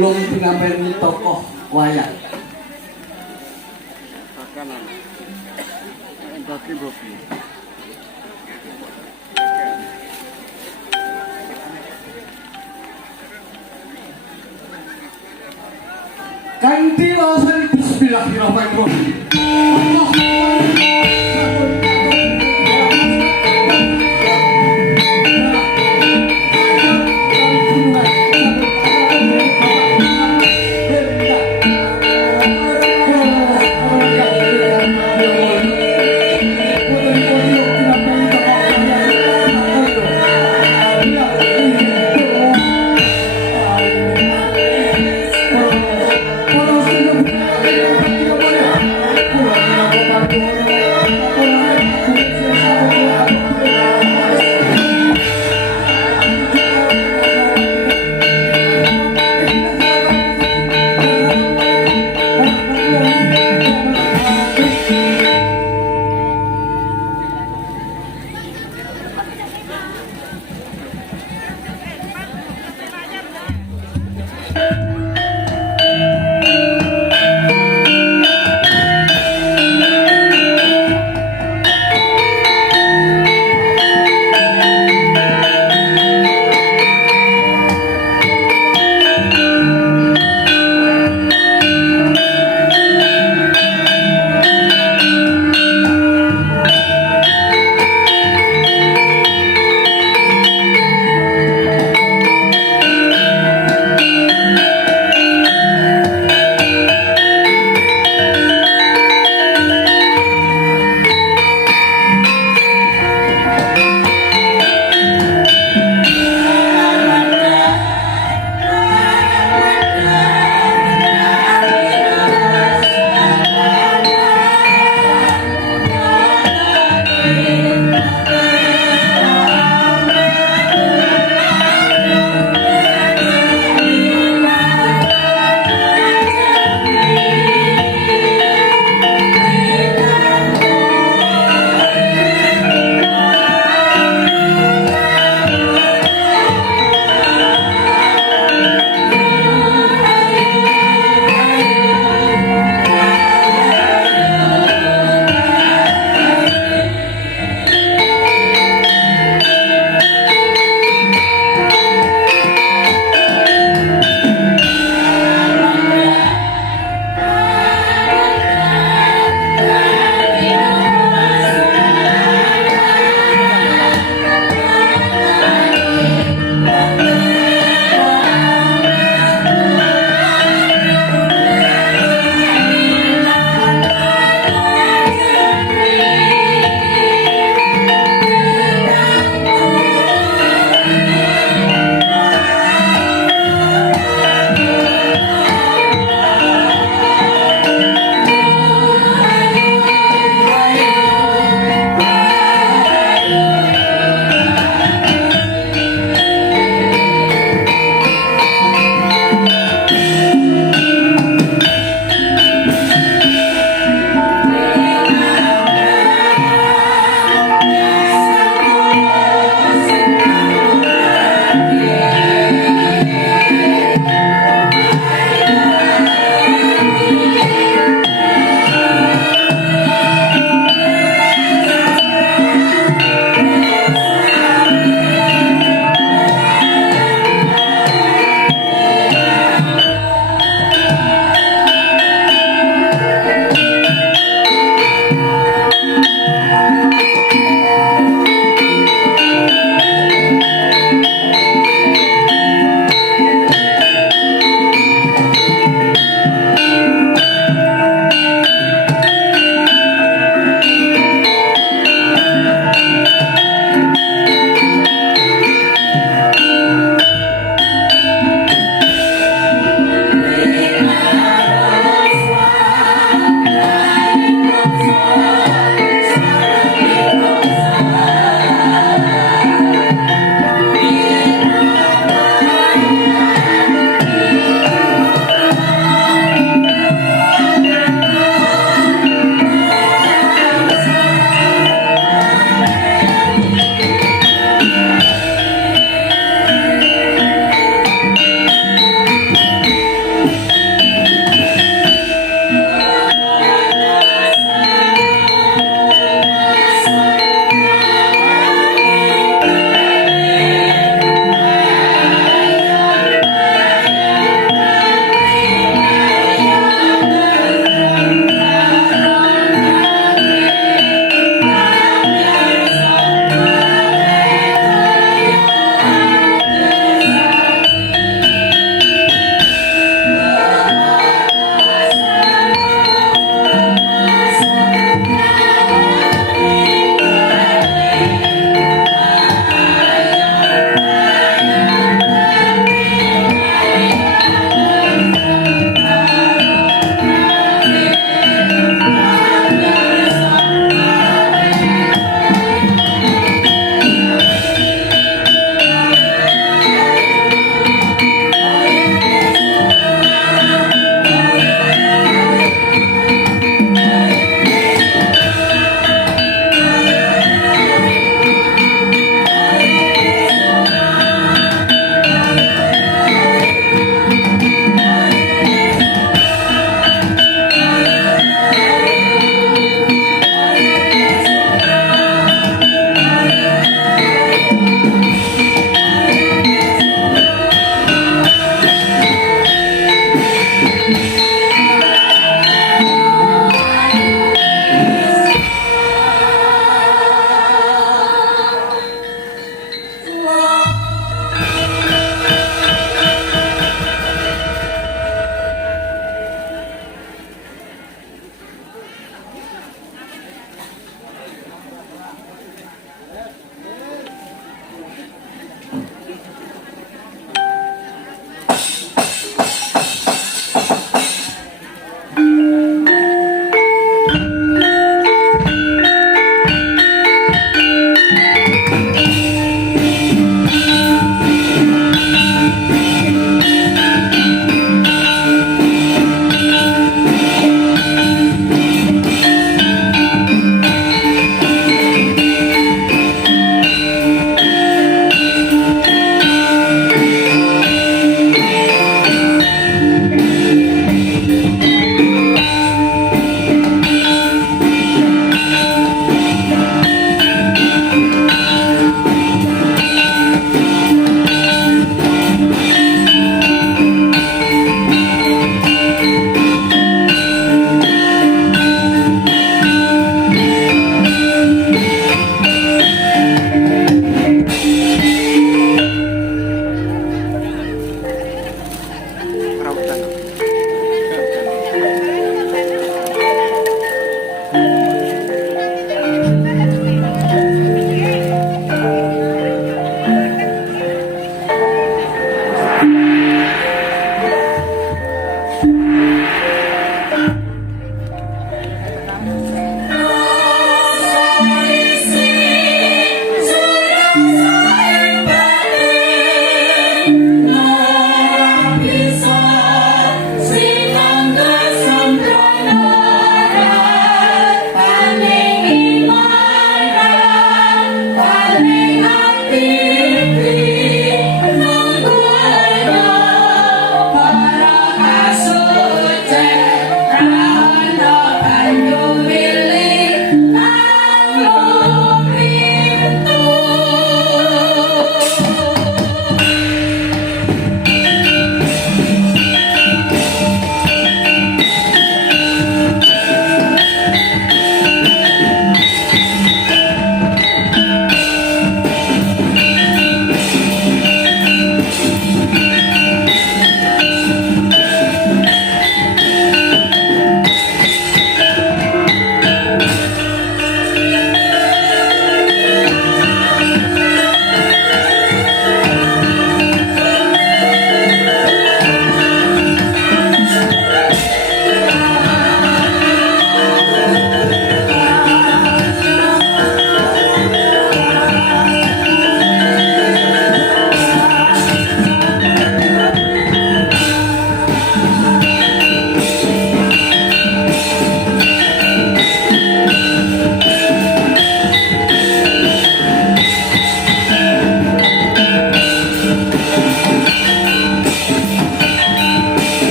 ulung pinameni tokoh wayang. Makanan. Bagi bobi. Kanthi wawasan bismillahirrahmanirrahim. Para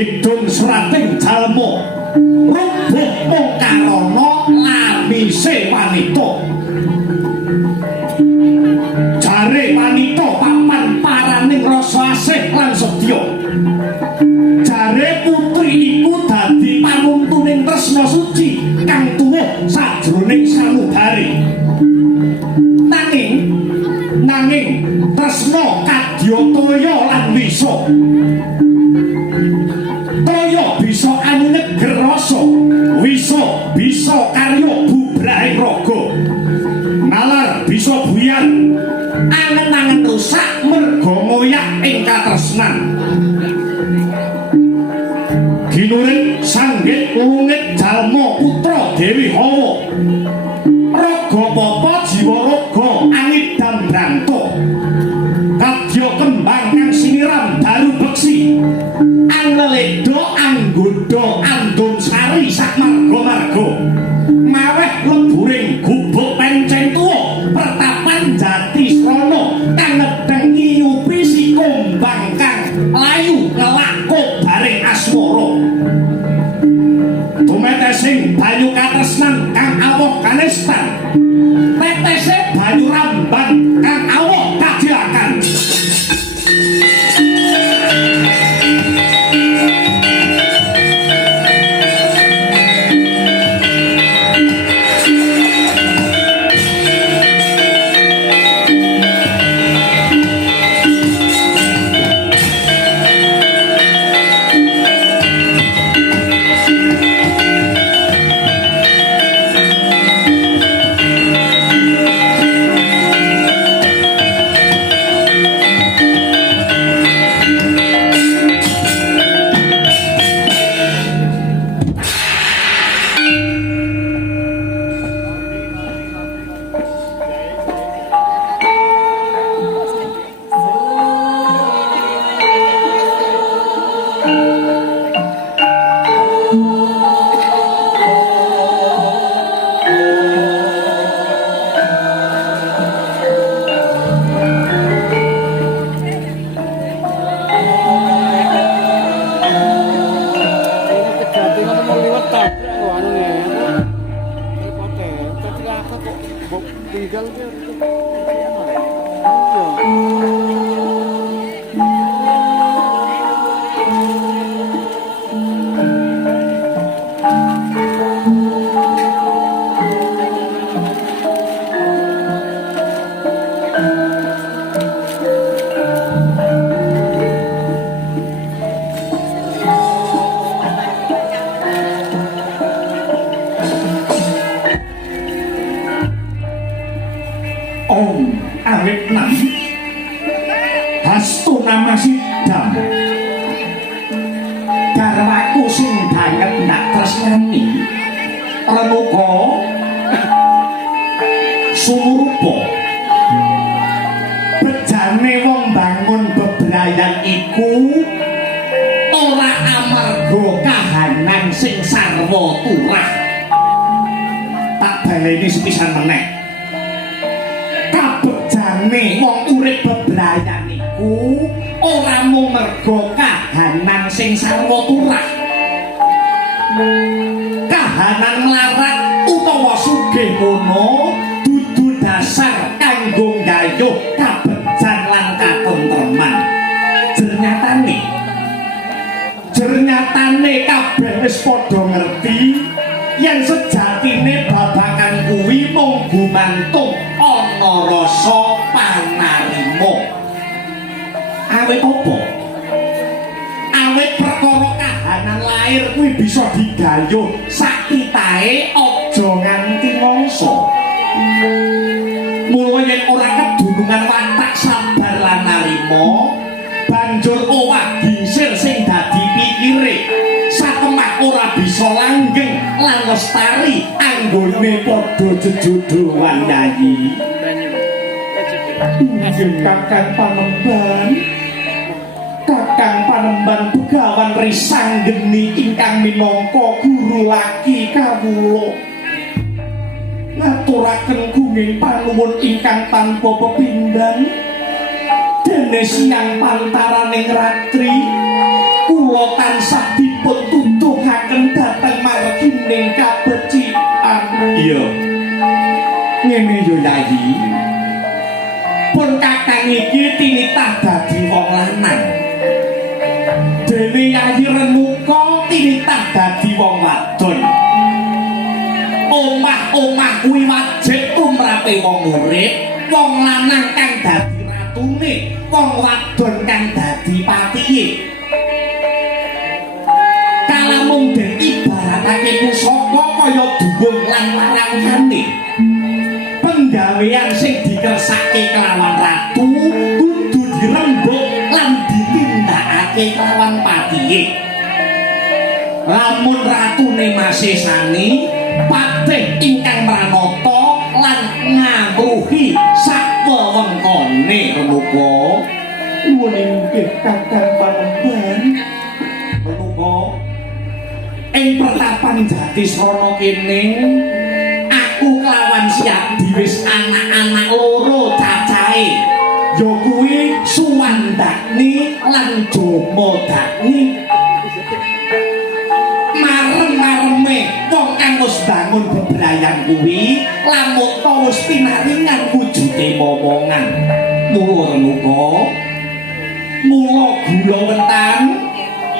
Kidung surating jalma rubuh mung karana lamise wanita. Jare wanita papan paraning rasa asih lan sedya. Jare putri iku dadi panuntuning tresna suci kang tuwuh sajroning sanubari. Nanging tresna kadya toya lan wisa. Toya bisa anu nyeger rasa, wisa bisa karya bubrahing raga. Nalar bisa buyar, angen-angen rusak merga ngoyak ing katresnan. Ginuring sanggit lungit jalma putra Dewi Hawa. Raga papa jiwa raga angit dan branto. Kadya kembang kang siniram daru beksi. Aneledo anggoda andum sari sak marga-marga. Maweh leburing gubuk penceng tuwa pertapan jati srana kang ngedeng ngiyupi si kumbang kang layu ngelako bareng asmara. Tumetesing banyu katresnan kang awok kanestan, tetese banyu ramban kang awok kadiakan. Tinggal dia. Om awit nam hastu nama sidam garwaku sing banget ndak tresnani remuka sumurupa bejane wong bangun bebrayan iku ora amarga kahanan sing sarwa turah. Tak baleni sepisan meneh wong urip bebrayan iku ora mung merga kahanan sing sarwa turah. Kahanan mlarat utawa sugih kono dudu dasar kanggo nggayuh kabejan lan katentreman. Jernyatane kabeh wis padha ngerti yen sejatine babagan kuwi mung gumantung ana rasa panarima. Awit apa? Awit perkara kahanan lair kuwi bisa digayuh sakitahe aja nganti mangsa. Mula yen ora kedunungan watak sabar lan narima, banjur owah gisir sing dadi pikire satemah ora bisa langgeng lan lestari anggone padha jejodhoan yayi. Inggih Kakang Panemban Begawan Risanggeni ingkang minangka guru laki kawula. Ngaturaken gunging panuwun ingkang tanpa pepindhan dene siang pantaraning ratri kula tansah Yayi. Pun kakang iki tinitah dadi wong lanang. Dene Yayi Renuka tinitah dadi wong wadon. Omah-omah kuwi wajib umrate wong urip, wong lanang kang dadi ratune, wong wadon kang dadi patihe. Kalamun den ibaratake pusaka kaya duwung lan marangane. Penggawean sing dikersake kelawan ratu kudu dirembuk lan ditindakake kelawan patihe. Lamun ratune masesani, patih ingkang pranata lan ngawruhi sak wewengkone Renuka. Nuwun inggih Kakang Panembahan. Renuka ing pertapan Jatisrana kene aku kelawan siap diwis anak-anak loro cacahe, ya kuwi Suwandakni lan Jamadagni. Marem-mareme wong kang wis bangun bebrayan kuwi lamun wis pinaringan wujude momongan. Mula Renuka, mula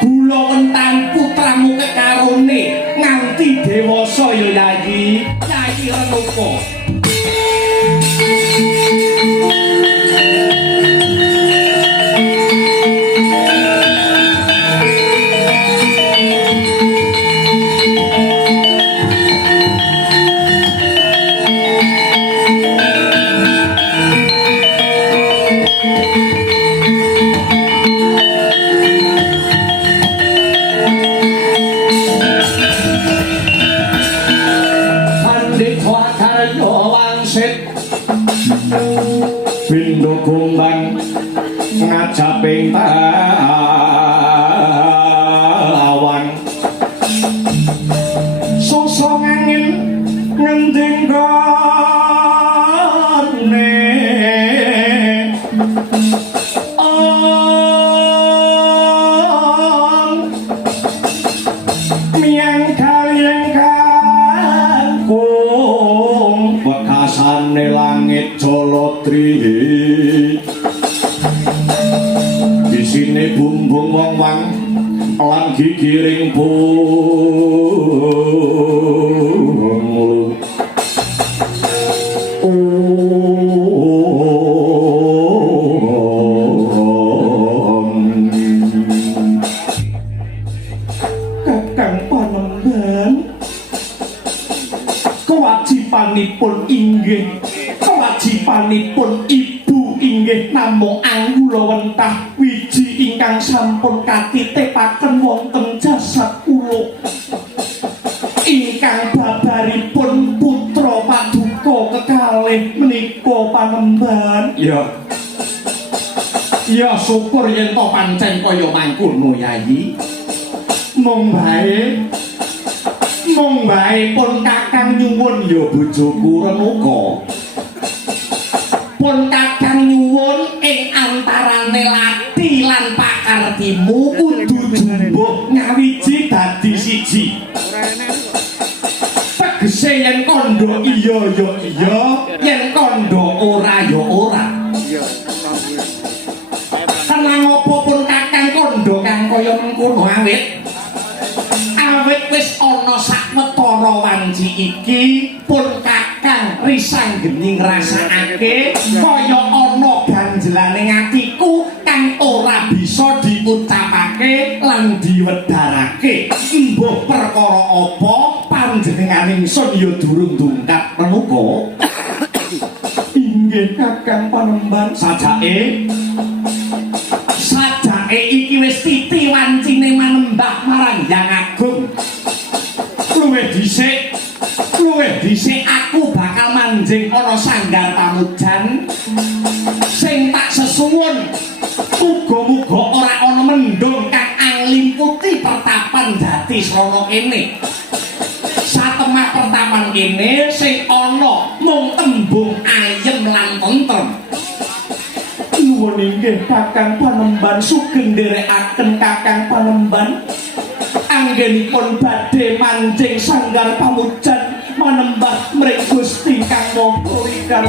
gula wentang putramu kekarone nganti dewasa ya Yayi. Yayi Renuka. Pindho kumbang ngajaping tawang susung angin ngending gone miang kalian kangkung bekasane langit Jolotri isine bumbung wong-wang lan gigiring burung Kakang Panembahan, kewajibanipun ibu inggih namung anggulawentah wiji ingkang sampun katitepaken wonten jasad kula ingkang babaripun putra paduka kekalih menika Panembahan. Ya syukur yen to pancen kaya mangkono Yayi. Mung bae pun kakang nyuwun ya bojoku Renuka. Pun kakang nyuwun ing antarane lati lan pakartimu kudu jumbuh ngawiji dadi siji. Tegese yen kandha iya ya iya, yen kandha ora ya ora. Tenang apa pun kakang kandha kang kaya mengkono awit wis ana sawetara wanci iki pun kakang risanggening ngrasakake kaya ana ganjelane atiku kang ora bisa diucapake lan diwedharake. Embuh perkara apa panjenengan ingsun ya durung dungkap Renuka. Inggih Kakang Panembahan. Sajake iki wis titi wancine manembah marang Hyang Agung. Luwih dhisik aku bakal manjing ana sanggar pamujan sing tak sesuwun. Muga-muga ora ana mendung kang anglimputi pertapan Jatisrana kene. Satemah pertapan kene sing ana mung tembung ayem lan tentrem. Nuwun inggih Kakang Panembahan, sugeng nderekaken Kakang Panembahan. Anggenipun badhe manjing sanggar pamujan manembah mring Gusti kang Maha karo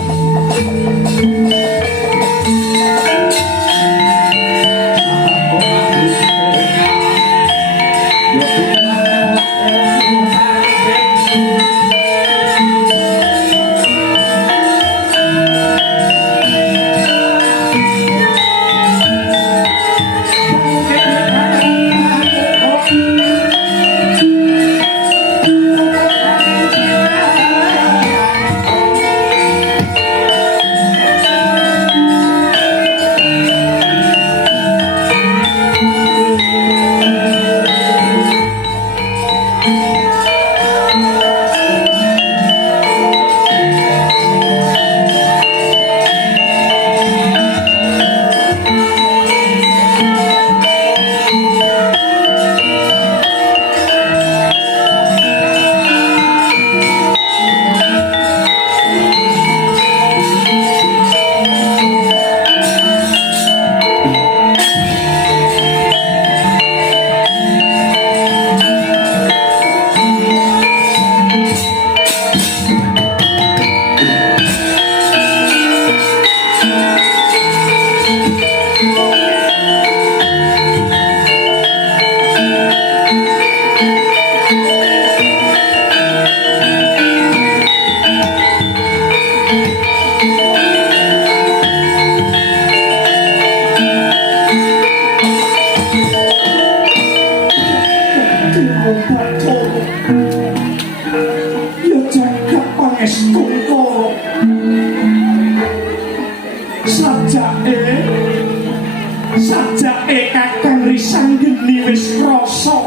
sajake kakang risang geni wis krasa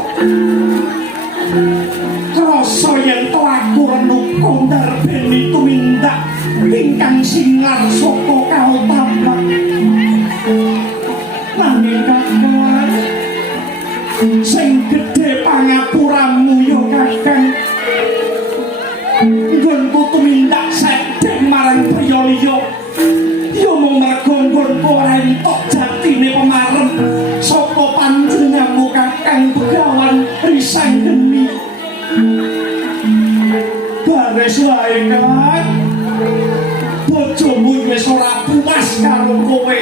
yen to aku renuka ndarbeni tumindak ingkang singar saka kautapan nanging kakang sing gedhe pangapuramu yo kakang nggonku tumindak sedeng marang priya liya yo mung mergo nggonku ora entuk jatine pemarem saka panjenenganmu kakang Begawan Risang Geni bares wae kan bojomu wis ora puas karo kowe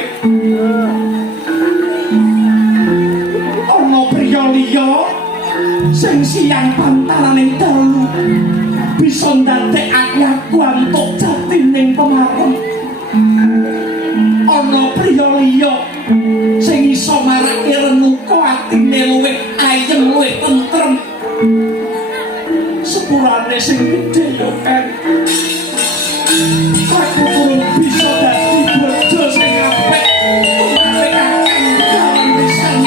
ana priya liya sing siyang pantaraning dalu bisa ndadekake aku antuk jatining pemarem ana priya liya sing iso marake renuka atine luwih ayem luwih tentrem sepurane sing gedhe yo kan aku kurang bisa dadi bojo sing apik tumare kakang Begawan Risang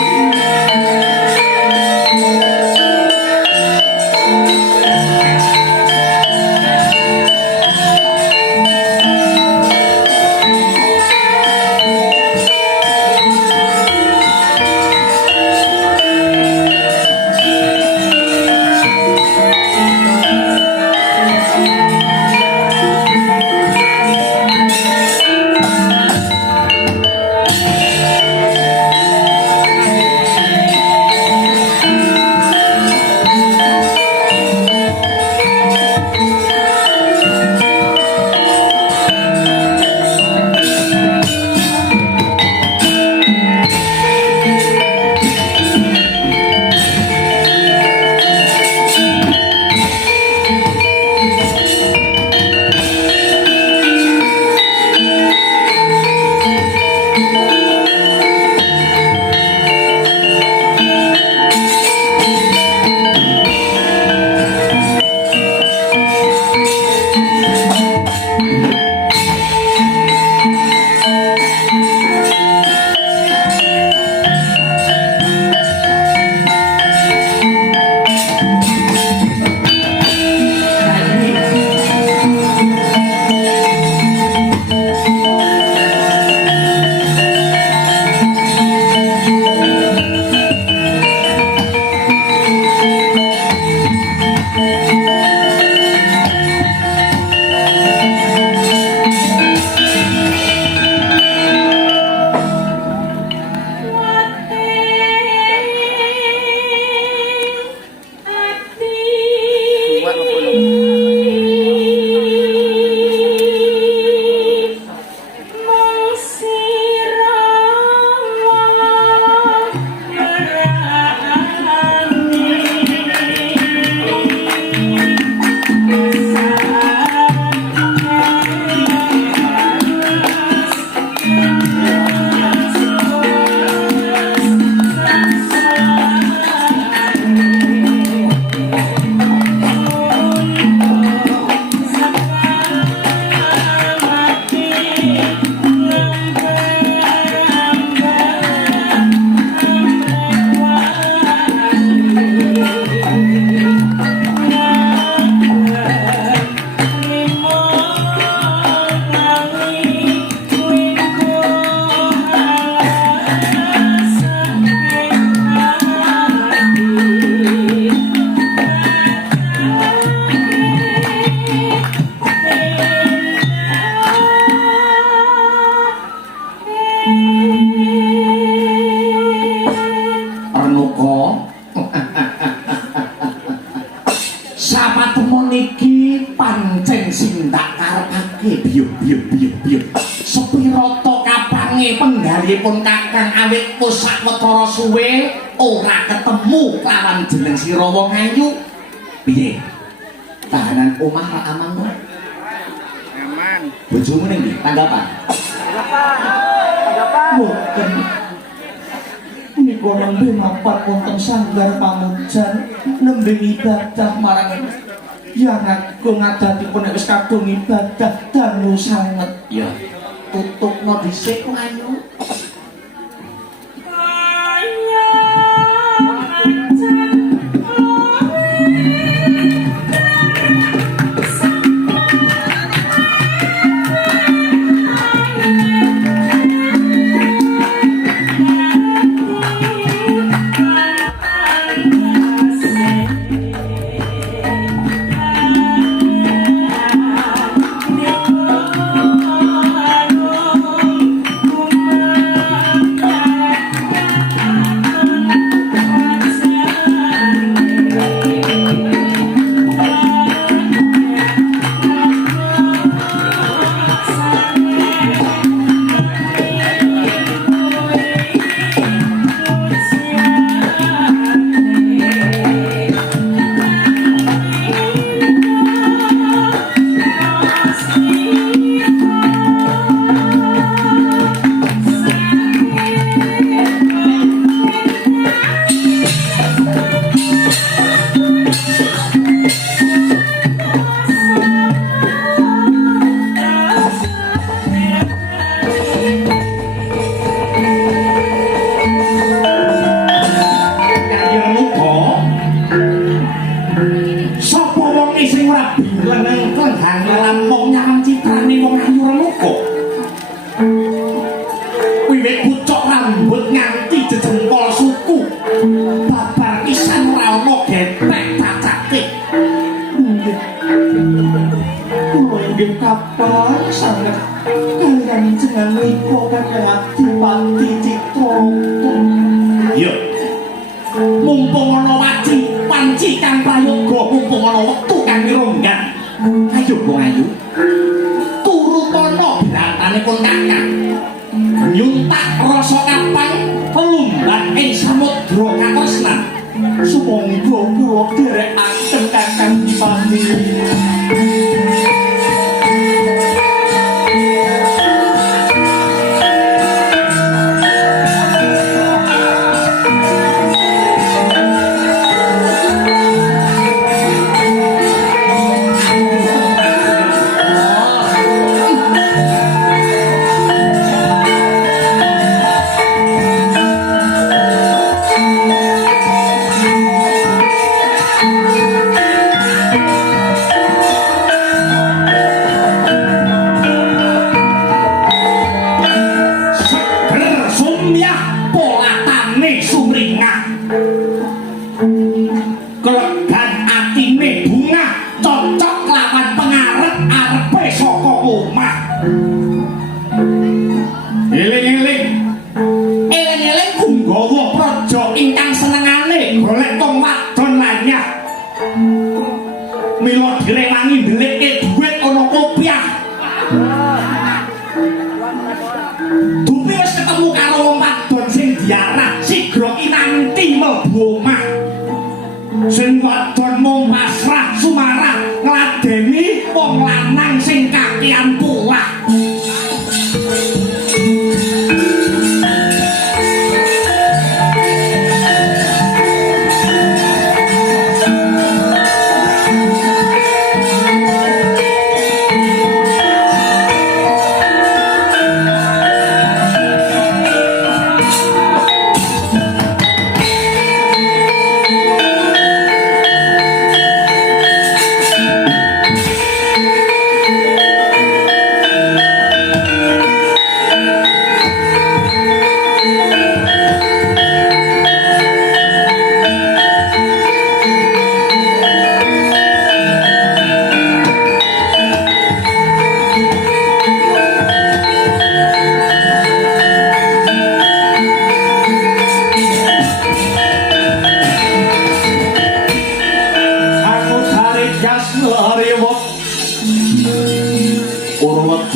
Sapa temon iki pancen sing tak karepake biyo. Sepira to kapange penggalipun Kakang awit wis sawetara suwe ora ketemu lawan jeneng sira wong ayu. Piye? Tahanan omah ra aman to? Aman. Bojomu ning ndi? Tanggapan? Mboten. Menika nembe mapat wonten sanggar pamujan nembe ibadah marang Yang Agung adatipun nek wis kadung ibadah dangu sanget. Ya, tutupno dhisik ayo.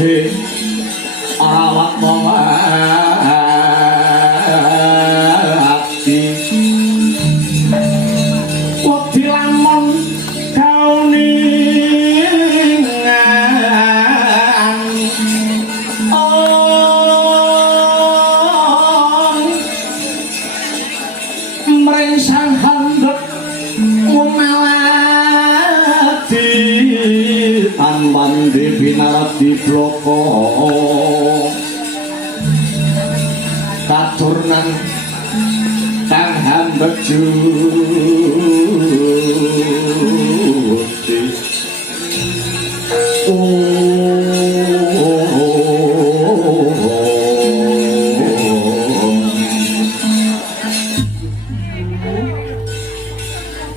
Ade awak mawati wedi lamun kauningan mrengsang handhek ngumalati tanpan dipinarat di bloko katurnan kang hambek juti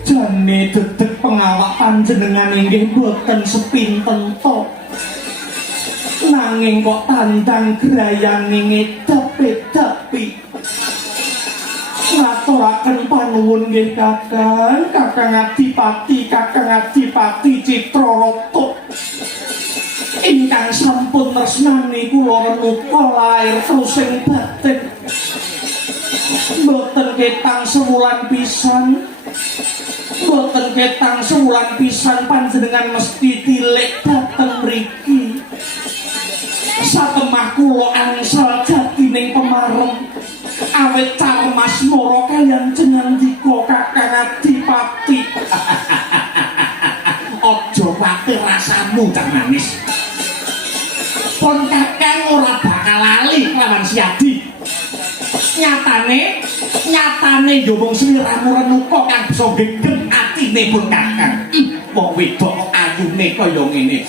jane dedek pengawak panjenengan inggih boten sepinten to nanging kok tandang grayane ngedep-edepi ngaturaken panuwun nggih Kakang Kakang Adipati Citrarata ingkang sampun tresnani kula renuka lair terusing batin boten ketang sewulan pisan panjenengan mesti tilik dhateng mriki satemah kula angsal jatining pemarem awet Carmas Mara kaliyan jenandika Kakang Adipati. Aja kuwatir rasamu cah manis. Pon Kakang ora bakal lali lawan si Adi. Nyatane yo wong sliramu renuka kang bisa gegem atine pun Kakang. Wong wedok kok ayune kaya ngene.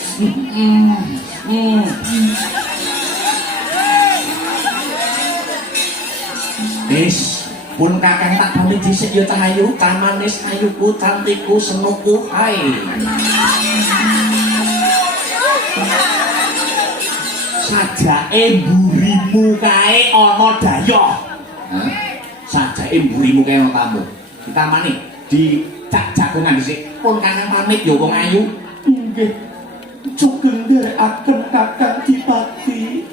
Wis, pun Kakang tak pamit dhisik ya cah ayu, cah manis ayuku, cantikku, senuku, hai. Sajake mburimu kae ana daya. Hah? Sajake mburimu kae ana tamu. Ditamani, dicak-jagongan dhisik. Pun Kakang pamit ya wong ayu. Nggih. Sugeng nderekaken Kakang Adipati.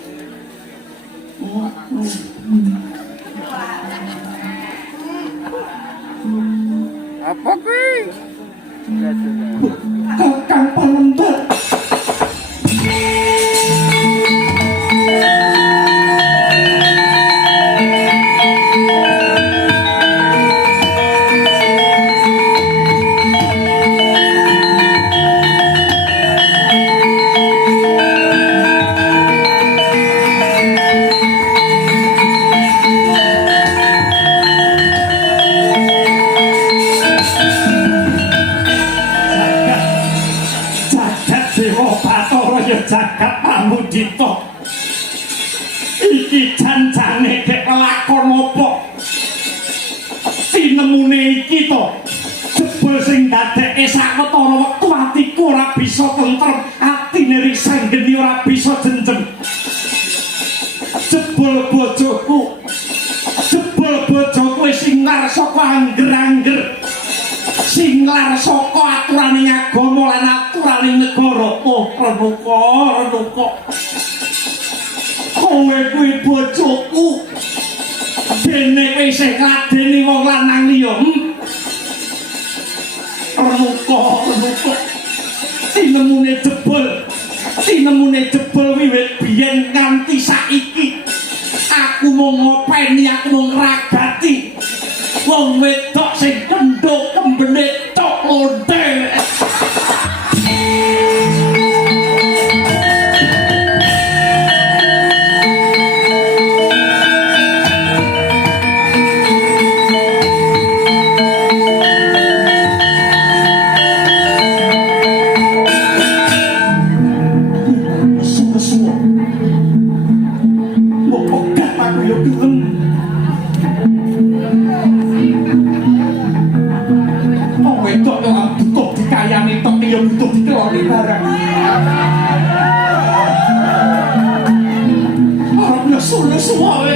Apa kuwi? Kakang Panembahan. Jagat pamudita iki janjane dek lakon apa sinemune iki to jebul sing dadeke sawetara wektu atiku ora bisa tentrem atine risang geni ora bisa jencem jebul bojoku singlar saka angger-angger singlar saka aturane agama lan aturane negara. Oh renuka kowe kuwi bojoku dene wis kadeni wong lanang liya renuka tinemune jebul wiwit biyen nganti saiki aku mau ngopeni aku mau ngragati wong wedok sing kendhok kembene tok lonte. Butuh dikeloni barang harap nesu wae